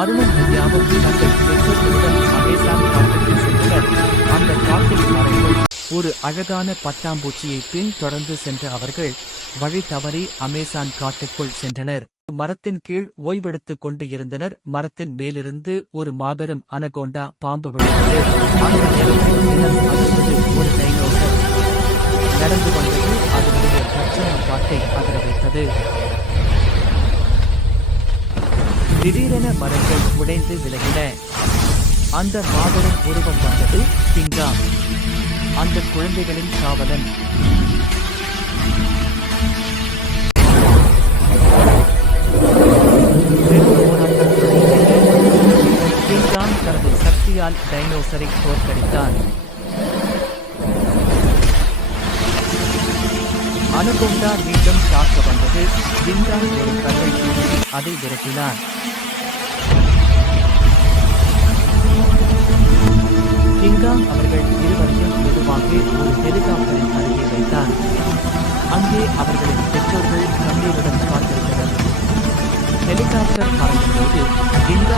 அருணும் வித்யாவும் தங்கள் பெற்றோர்களுடன் காட்டுக்கு சென்றனர் அந்த காட்டில் மறைந்து ஒரு அழகான பட்டாம்பூச்சியை பின் தொடர்ந்து சென்ற அவர்கள் வழி தவறி அமேசான் காட்டுக்குள் சென்றனர். மரத்தின் கீழ் ஓய்வெடுத்துக் கொண்டு இருந்தனர். மரத்தின் மேலிருந்து ஒரு மாபெரும் அனகோண்டா பாம்பு விழுந்தது. நேரத்தில் ஒரு டைனோசர். நடந்து வந்தது அதனுடைய கர்ச்சன காட்டை அதிர வைத்தது. திடீரென மரங்கள் உடைந்து விலகின. அந்த மாபெரும் உருவம் வந்தது கிங்கா அந்த குழந்தைகளின் காவலன். பெரும் தனது சக்தியால் டைனோசரை தோற்கடித்தான். அனுகொண்டா மீண்டும் தாக்க வந்தது. கிங்காங் ஒரு கல்லை அதை விரட்டினான். கிங்காங் அவர்கள் இருவரையும் மெதுவாக ஒரு ஹெலிகாப்டரின் அருகே வைத்தான் அங்கே அவர்களின் பெற்றோர்கள் கண்ணீருடன் காத்திருந்தனர். Helicopter பறந்தபோது King Kong